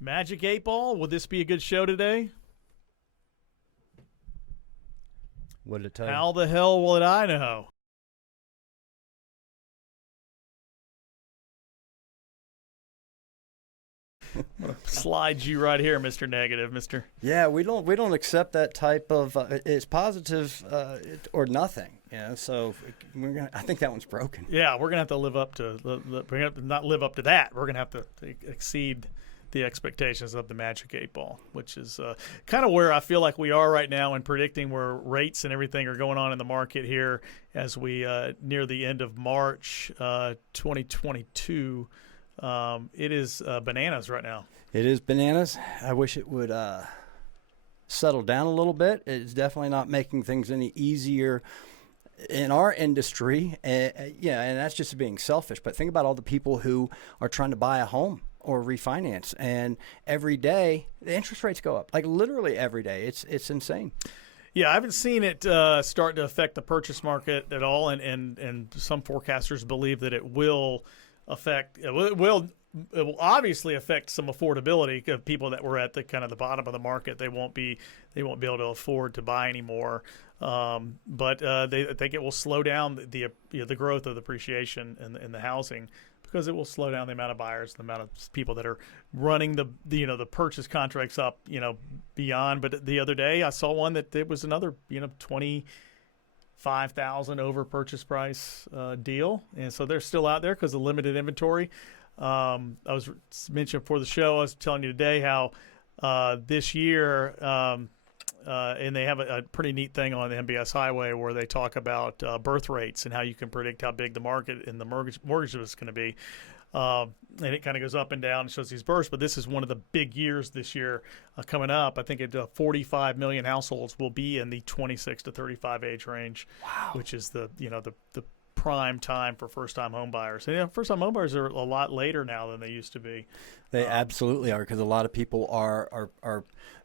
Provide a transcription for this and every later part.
Magic 8 Ball, will this be a good show today? What did it tell you? How the hell would I know? Slide you right here, Mr. Negative, Mr. Yeah, we don't accept that type of it's positive or nothing. So I think that one's broken. Yeah, we're gonna have to live up to we're gonna have to not live up to that. We're gonna have to exceed the expectations of the Magic 8 Ball, which is kind of where I feel like we are right now in predicting where rates and everything are going on in the market here as we near the end of March 2022. It is bananas right now. It is bananas. I wish it would settle down a little bit. It's definitely not making things any easier in our industry. And that's just being selfish. But think about all the people who are trying to buy a home or refinance, and every day the interest rates go up. Like literally every day. It's insane. Yeah, I haven't seen it start to affect the purchase market at all, and some forecasters believe that it will affect. It will obviously affect some affordability of people that were at the kind of the bottom of the market. They won't be able to afford to buy anymore. But I think it will slow down the growth of the appreciation in the housing, because it will slow down the amount of buyers, the amount of people that are running the purchase contracts up beyond. But the other day I saw one that it was another 25,000 over purchase price deal, and so they're still out there because of limited inventory. I was mentioned before the show. I was telling you today how this year, and they have a pretty neat thing on the MBS Highway where they talk about birth rates and how you can predict how big the market and the mortgage is going to be. And it kind of goes up and down and shows these bursts. But this is one of the big years this year coming up. I think 45 million households will be in the 26 to 35 age range, which is the prime time for first-time home buyers. And first-time home buyers are a lot later now than they used to be. They absolutely are, because a lot of people are.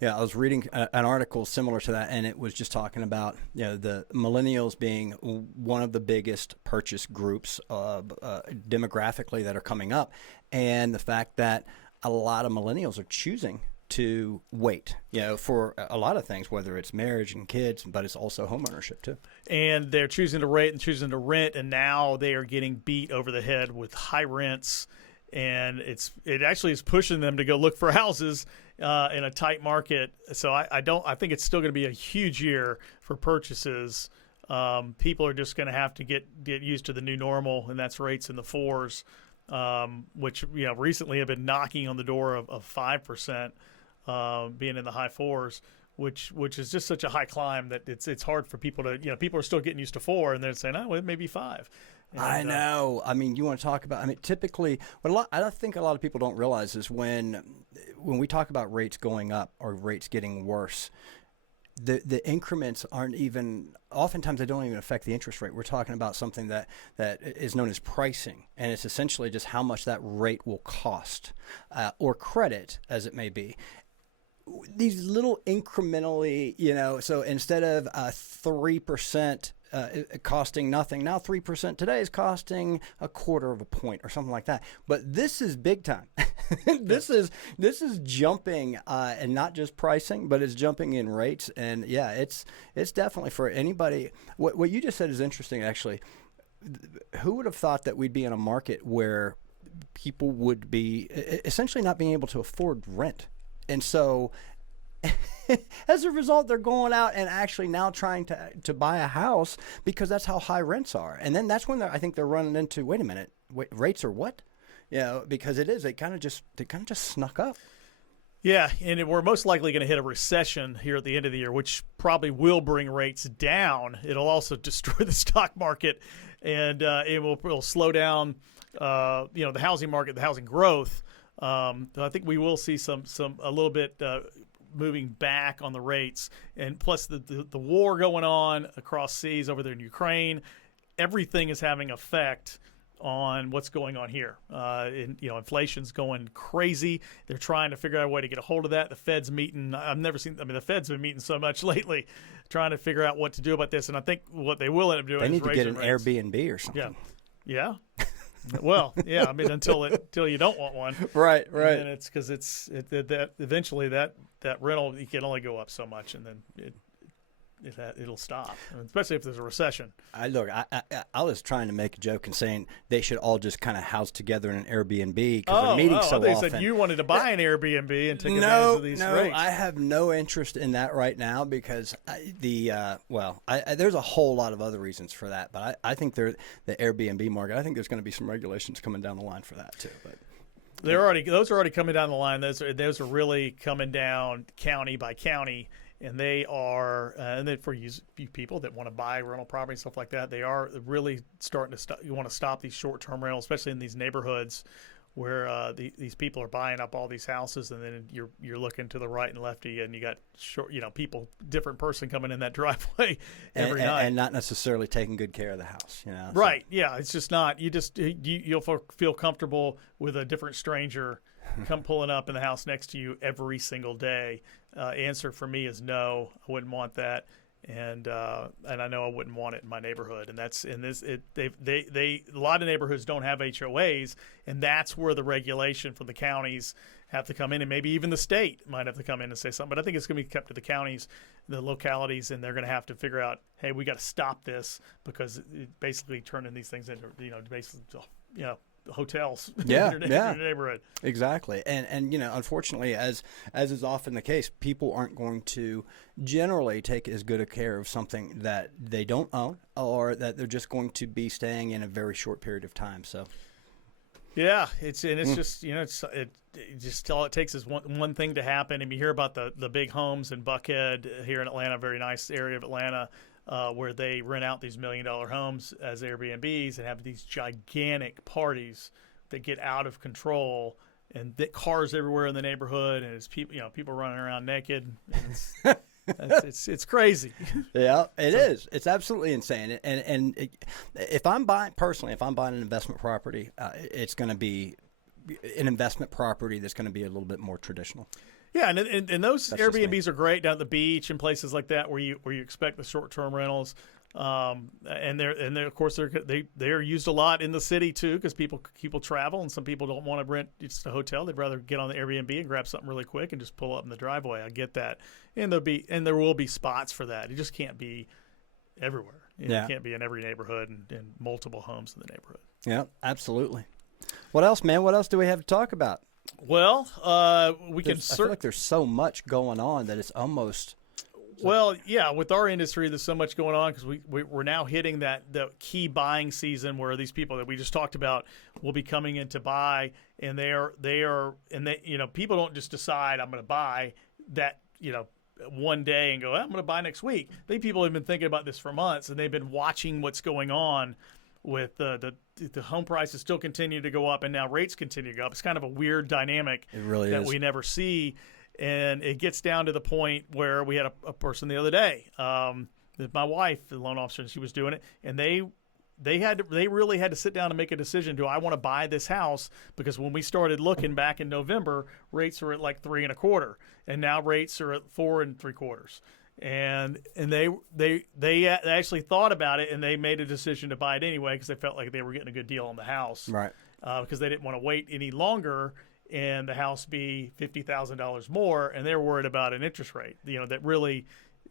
Yeah, I was reading an article similar to that, and it was just talking about the millennials being one of the biggest purchase groups demographically that are coming up, and the fact that a lot of millennials are choosing to wait, for a lot of things, whether it's marriage and kids, but it's also homeownership too. And they're choosing to rent and choosing to rent, and now they are getting beat over the head with high rents, and it actually is pushing them to go look for houses in a tight market. So I think it's still going to be a huge year for purchases. People are just going to have to get used to the new normal, and that's rates in the fours, which recently have been knocking on the door of 5%. Being in the high fours, which is just such a high climb that it's hard for people to, people are still getting used to 4, and they're saying, well, it may be 5. And, I know. I mean, you want to talk about, typically, I think a lot of people don't realize is when we talk about rates going up or rates getting worse, the increments aren't even, oftentimes they don't even affect the interest rate. We're talking about something that is known as pricing, and it's essentially just how much that rate will cost or credit, as it may be. These little incrementally, so instead of 3% costing nothing, now 3% today is costing a quarter of a point or something like that. But this is big time. This is jumping, and not just pricing, but it's jumping in rates. And yeah, it's definitely for anybody. What you just said is interesting, actually. Who would have thought that we'd be in a market where people would be essentially not being able to afford rent? And so as a result, they're going out and actually now trying to buy a house because that's how high rents are. And then that's when I think they're running into, wait a minute, rates are what? Because it is. They kind of just snuck up. Yeah, and we're most likely going to hit a recession here at the end of the year, which probably will bring rates down. It'll also destroy the stock market, and it will slow down, the housing market, the housing growth. I think we will see a little bit moving back on the rates, and plus the war going on across seas over there in Ukraine, everything is having effect on what's going on here. Inflation's going crazy. They're trying to figure out a way to get a hold of that. The Fed's meeting. The Fed's been meeting so much lately, trying to figure out what to do about this. And I think what they will end up doing they is need to get an rates. Airbnb or something. Yeah. Well, yeah, I mean until you don't want one. Right. And it's because that eventually that rental, you can only go up so much, and then it'll stop, especially if there's a recession. I was trying to make a joke and saying they should all just kind of house together in an Airbnb because they're meeting so they often. said you wanted to buy an Airbnb and take advantage of these rates. I have no interest in that right now because there's a whole lot of other reasons for that. But I think the Airbnb market. I think there's going to be some regulations coming down the line for that too. But those are already coming down the line. Those are really coming down county by county. And they are, and then for you people that want to buy rental property and stuff like that, they are really starting to stop. You want to stop these short-term rentals, especially in these neighborhoods where these people are buying up all these houses, and then you're looking to the right and left of you, and you got different person coming in that driveway every night, and not necessarily taking good care of the house. Right? So. Yeah, it's just not. You'll feel comfortable with a different stranger come pulling up in the house next to you every single day. Answer for me is no. I wouldn't want that, and I know I wouldn't want it in my neighborhood. And a lot of neighborhoods don't have HOAs, and that's where the regulation from the counties have to come in, and maybe even the state might have to come in and say something. But I think it's going to be kept to the counties, the localities, and they're going to have to figure out, hey, we got to stop this because it basically turning these things into hotels in your neighborhood. Exactly. And unfortunately, as is often the case, people aren't going to generally take as good a care of something that they don't own or that they're just going to be staying in a very short period of time. So yeah, it's just just all it takes is one thing to happen. And you hear about the big homes in Buckhead here in Atlanta, a very nice area of Atlanta, where they rent out these $1 million homes as Airbnbs and have these gigantic parties that get out of control, and cars everywhere in the neighborhood, and it's people running around naked. It's crazy. Yeah, it is. It's absolutely insane. And if I'm buying an investment property, it's going to be an investment property that's going to be a little bit more traditional. Yeah, and those Airbnbs are great down at the beach and places like that where you expect the short-term rentals, and they're of course they're used a lot in the city too because people travel, and some people don't want to rent just a hotel. They'd rather get on the Airbnb and grab something really quick and just pull up in the driveway. I get that, and there will be spots for that. It just can't be everywhere. It can't be in every neighborhood and multiple homes in the neighborhood. Yeah, absolutely. What else, man? What else do we have to talk about? Well, I feel like there's so much going on that it's almost. Well, yeah, with our industry, there's so much going on because we're now hitting the key buying season where these people that we just talked about will be coming in to buy, and people don't just decide I'm going to buy that one day and go I'm going to buy next week. People have been thinking about this for months, and they've been watching what's going on with the home prices still continue to go up, and now rates continue to go up. It's kind of a weird dynamic that we never see. And it gets down to the point where we had a person the other day, my wife, the loan officer, and she was doing it, and they really had to sit down and make a decision. Do I want to buy this house? Because when we started looking back in November, rates were at like 3.25%, and now rates are at 4.75%. And they actually thought about it, and they made a decision to buy it anyway because they felt like they were getting a good deal on the house, right? Because they didn't want to wait any longer and the house be $50,000 more, and they're worried about an interest rate. That really,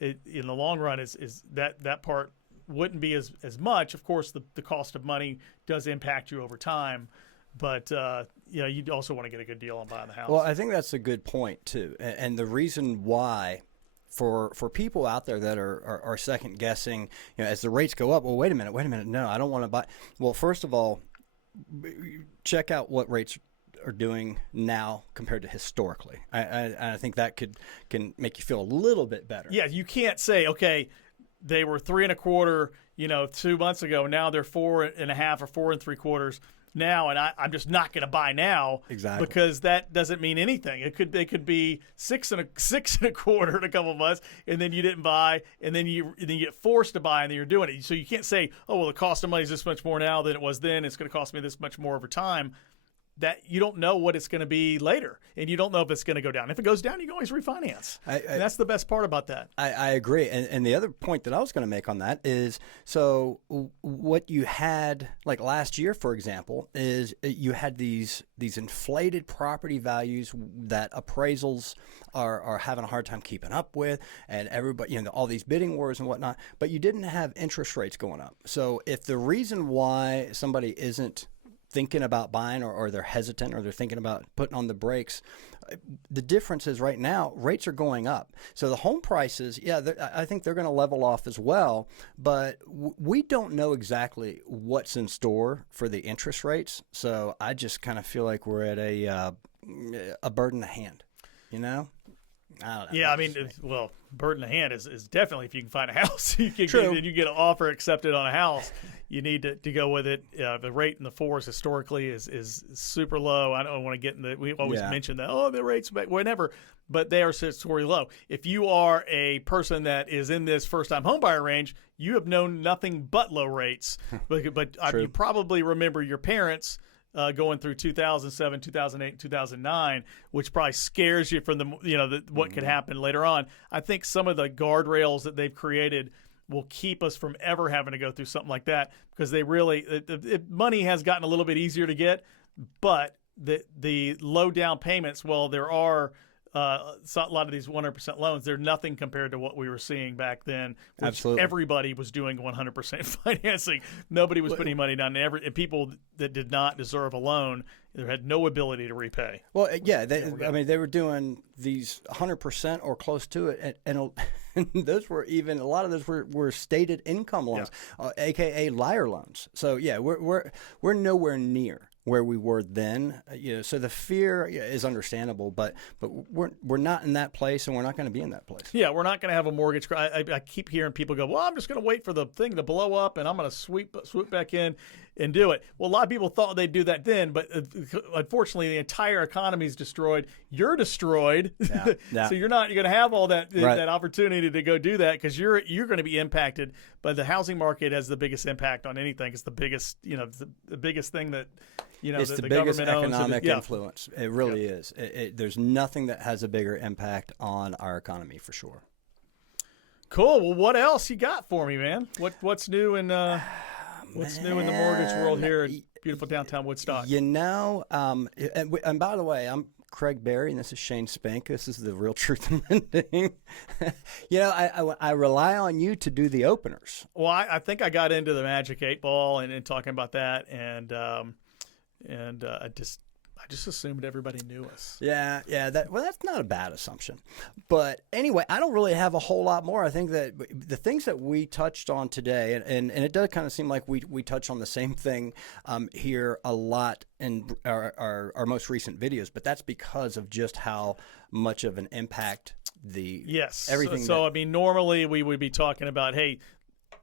in the long run, is that part wouldn't be as much. Of course, the cost of money does impact you over time, but you'd also want to get a good deal on buying the house. Well, I think that's a good point too, and the reason why. For people out there that are second guessing, as the rates go up, well, wait a minute, no, I don't want to buy. Well, first of all, check out what rates are doing now compared to historically. I think that can make you feel a little bit better. Yeah, you can't say, okay, they were 3.25%, 2 months ago. Now they're 4.5% or 4.75% now, and I'm just not going to buy now. Exactly. Because that doesn't mean anything. It could be 6.25% in a couple of months, and then you didn't buy, and then you get forced to buy, and then you're doing it. So you can't say, oh well, the cost of money is this much more now than it was then. It's going to cost me this much more over time. that you don't know what it's going to be later, and you don't know if it's going to go down. If it goes down, you can always refinance. And that's the best part about that. I agree. And the other point that I was going to make on that is, so what you had like last year, for example, is you had these inflated property values that appraisals are having a hard time keeping up with, and everybody, all these bidding wars and whatnot, but you didn't have interest rates going up. So if the reason why somebody isn't thinking about buying, or they're hesitant, or they're thinking about putting on the brakes, the difference is right now rates are going up. So the home prices, I think they're going to level off as well, but we don't know exactly what's in store for the interest rates. So I just kind of feel like we're at a bird in the hand, I don't know. Yeah, I mean, bird in the hand is definitely if you can find a house. You can True. you get an offer accepted on a house, you need to go with it. The rate in the fours historically is super low. I don't want to get in we always mention that, the rates, whatever, but they are historically low. If you are a person that is in this first-time homebuyer range, you have known nothing but low rates. but you probably remember your parents going through 2007, 2008, 2009, which probably scares you from what could happen later on. I think some of the guardrails that they've created will keep us from ever having to go through something like that, because they really money has gotten a little bit easier to get, but the low down payments, there are a lot of these 100% loans, they're nothing compared to what we were seeing back then, which Absolutely. Everybody was doing 100% financing. Nobody was putting money down. And people that did not deserve a loan, they had no ability to repay. Well, they were doing these 100% or close to it, and those were a lot of those were stated income loans, aka liar loans. So we're nowhere near where we were then. So the fear is understandable, but we're not in that place, and we're not going to be in that place. Yeah, we're not going to have a mortgage. I keep hearing people go, well, I'm just going to wait for the thing to blow up, and I'm going to swoop back in and do it. Well, a lot of people thought they'd do that then, but unfortunately, the entire economy is destroyed. You're destroyed, so you're going to have all that opportunity to go do that, because you're going to be impacted. But the housing market has the biggest impact on anything. It's the biggest, the biggest thing that. It's the government biggest owns economic influence. It really is. There's nothing that has a bigger impact on our economy, for sure. Cool. Well, what else you got for me, man? What's new in what's new in the mortgage world here in beautiful downtown Woodstock? And by the way, I'm Craig Berry, and this is Shane Spank. This is the Real Truth in Lending. I rely on you to do the openers. Well, I think I got into the Magic 8 Ball and talking about that, and I just assumed everybody knew us. Yeah. That's not a bad assumption. But anyway, I don't really have a whole lot more. I think that the things that we touched on today, and it does kind of seem like we touch on the same thing here a lot in our most recent videos, but that's because of just how much of an impact everything. So I mean, normally we would be talking about, hey,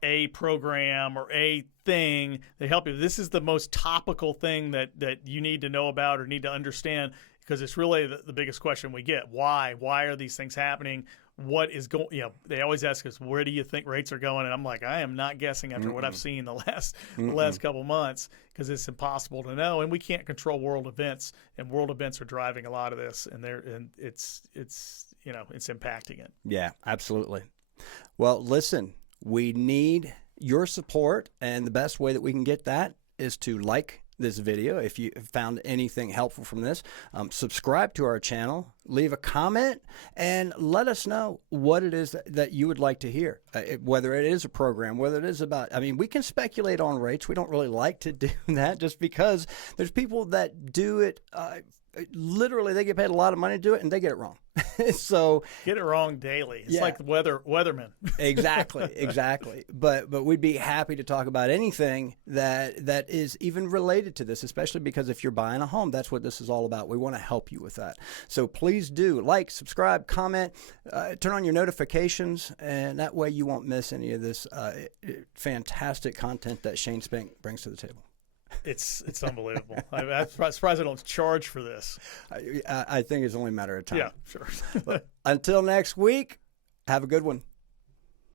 a program or a thing that help you. This is the most topical thing that you need to know about or need to understand, because it's really the biggest question we get. Why are these things happening? What is going? They always ask us, where do you think rates are going? And I'm like, I am not guessing after what I've seen the last couple months, because it's impossible to know, and we can't control world events, and world events are driving a lot of this, and it's impacting it. Yeah, absolutely. Well, listen. We need your support, and the best way that we can get that is to like this video if you found anything helpful from this. Subscribe to our channel, leave a comment, and let us know what it is that you would like to hear, whether it is a program, whether it is about, we can speculate on rates. We don't really like to do that, just because there's people that do it, literally they get paid a lot of money to do it, and they get it wrong. So get it wrong daily. It's like the weathermen. Exactly. But we'd be happy to talk about anything that is even related to this, especially because if you're buying a home, that's what this is all about. We want to help you with that. So please do like, subscribe, comment, turn on your notifications, and that way you won't miss any of this fantastic content that Shane Spank brings to the table. It's unbelievable. I'm surprised I don't charge for this. I think it's only a matter of time. Yeah, sure. Until next week, have a good one.